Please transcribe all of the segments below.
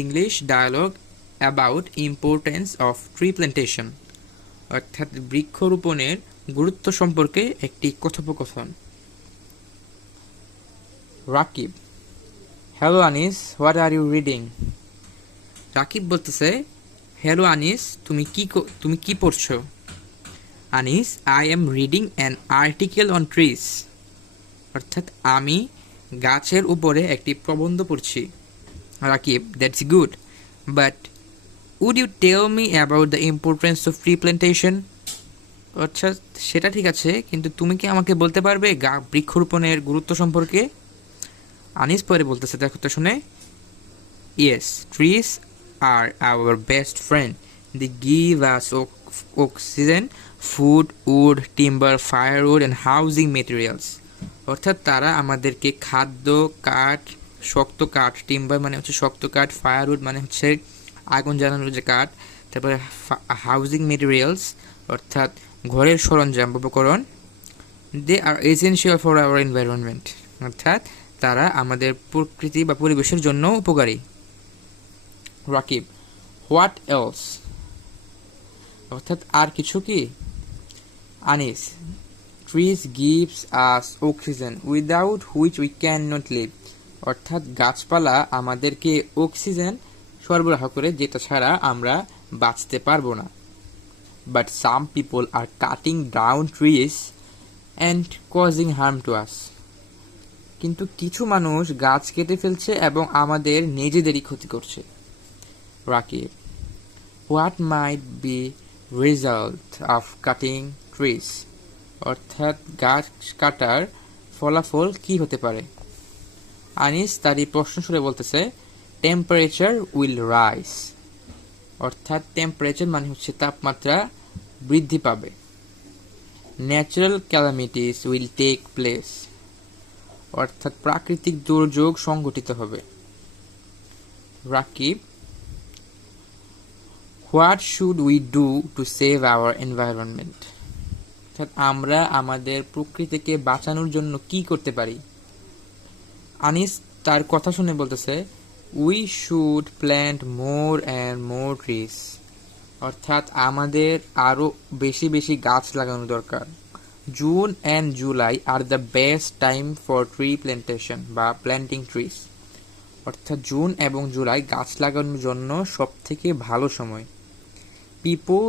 English dialogue about importance of tree plantation, অর্থাৎ বৃক্ষরোপণের গুরুত্ব সম্পর্কে একটি কথোপকথন। Rakib: hello Anis, what are you reading? Rakib বলতেছে, হ্যালো আনিস, তুমি কি পড়ছো? Anis: I am reading an article on trees, অর্থাৎ আমি গাছের উপরে একটি প্রবন্ধ পড়ছি। Rakib: that's good, but would you tell me about the importance of tree plantation? অর্থাৎ সেটা ঠিক আছে, কিন্তু তুমি কি আমাকে বলতে পারবে বৃক্ষরোপণের গুরুত্ব সম্পর্কে? আনিস পরে বলতেছে, দেখো তো শুনে, yes, trees are our best friend, they give us oxygen, food, wood, timber, firewood and housing materials. অর্থাৎ তারা আমাদেরকে খাদ্য, কাঠ, শক্ত কাঠ, টিম্বার মানে হচ্ছে শক্ত কাঠ, ফায়ারউড মানে হচ্ছে আগুন জ্বালানোর যে কাঠ, তারপরে হাউজিং মেটেরিয়ালস অর্থাৎ ঘরের সরঞ্জাম উপকরণ, they are essential for our environment, অর্থাৎ তারা আমাদের প্রকৃতি বা পরিবেশের জন্য উপকারী। Rakib: what else? অর্থাৎ আর কিছু কি? Anis: trees gives us oxygen without which we can not live, অর্থাৎ গাছপালা আমাদেরকে অক্সিজেন সরবরাহ করে, যেটা ছাড়া আমরা বাঁচতে পারবো না। But some people are cutting down trees and causing harm to us, কিন্তু কিছু মানুষ গাছ কেটে ফেলছে এবং আমাদের নিজেদেরই ক্ষতি করছে। Rakib: what might be result of cutting trees, অর্থাৎ গাছ কাটার ফলাফল কি হতে পারে? আনিস তারই প্রশ্ন শুনে বলতেছে, টেম্পারেচার উইল রাইজ, অর্থাৎ টেম্পারেচার মানে হচ্ছে তাপমাত্রা বৃদ্ধি পাবে। Natural calamities will take place, অর্থাৎ প্রাকৃতিক দুর্যোগ সংঘটিত হবে। Rakib: what should we do to save our environment, অর্থাৎ আমরা আমাদের প্রকৃতিকে বাঁচানোর জন্য কি করতে পারি? আনিস তার কথা শুনে বলতেছে, we should plant more and more trees, অর্থাৎ আমাদের আরও বেশি বেশি গাছ লাগানো দরকার। June and July are the best time for tree plantation বা প্ল্যান্টিং ট্রিজ, অর্থাৎ জুন এবং জুলাই গাছ লাগানোর জন্য সব থেকে ভালো সময়। People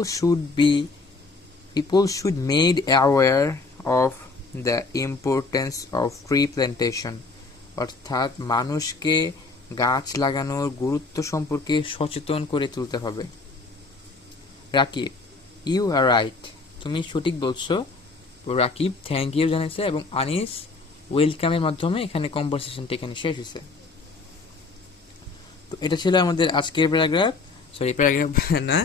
should made aware of the importance of tree plantation, অর্থাৎ মানুষকে গাছ লাগানোর গুরুত্ব সম্পর্কে সচেতন করে তুলতে হবে। রাকিব: ইউ আর রাইট, তুমি সঠিক বলছো। রাকিব থ্যাংক ইউ জানিয়েছে এবং আনিস ওয়েলকামের মাধ্যমে এখানে কনভারসেশনটা এখানে শেষ হয়েছে। তো এটা ছিল আমাদের আজকের প্যারাগ্রাফ না,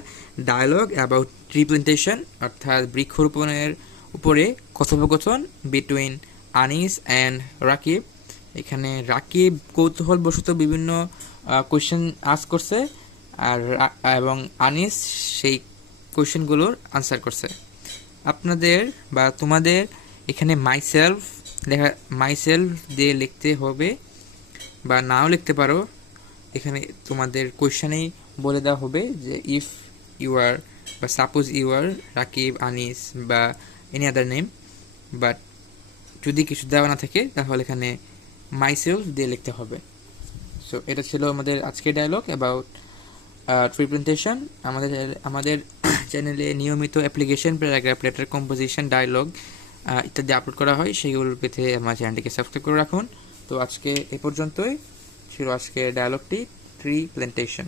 ডায়ালগ অ্যাবাউট ট্রি প্ল্যান্টেশন, অর্থাৎ বৃক্ষরোপণের উপরে কথোপকথন বিটুইন আনিস অ্যান্ড রাকিব। এখানে রাকিব কৌতূহলবশত বিভিন্ন কোয়েশ্চেন আস্ক করছে এবং আনিস সেই কোয়েশ্চেনগুলোর আনসার করছে। আপনাদের বা তোমাদের এখানে মাইসেলফ দিয়ে লিখতে হবে বা নাও লিখতে পারো। এখানে তোমাদের কোয়েশ্চেনেই বলে দেওয়া হবে যে ইফ ইউ আর বা suppose you are Rakib, Anis বা এনি আদার নেম, বাট যদি কিছু দেওয়া না থাকে তাহলে এখানে মাইসেলফ দিয়ে লিখতে হবে। সো এটা ছিল আমাদের আজকের ডায়লগ অ্যাবাউট ট্রি প্ল্যান্টেশন। আমাদের চ্যানেলে নিয়মিত application, paragraph, letter composition, dialogue ইত্যাদি আপলোড করা হয়। সেগুলো পেতে আমার চ্যানেলটিকে সাবস্ক্রাইব করে রাখুন। তো আজকে এ পর্যন্তই ছিল আজকের ডায়লগটি, ট্রি প্ল্যান্টেশন।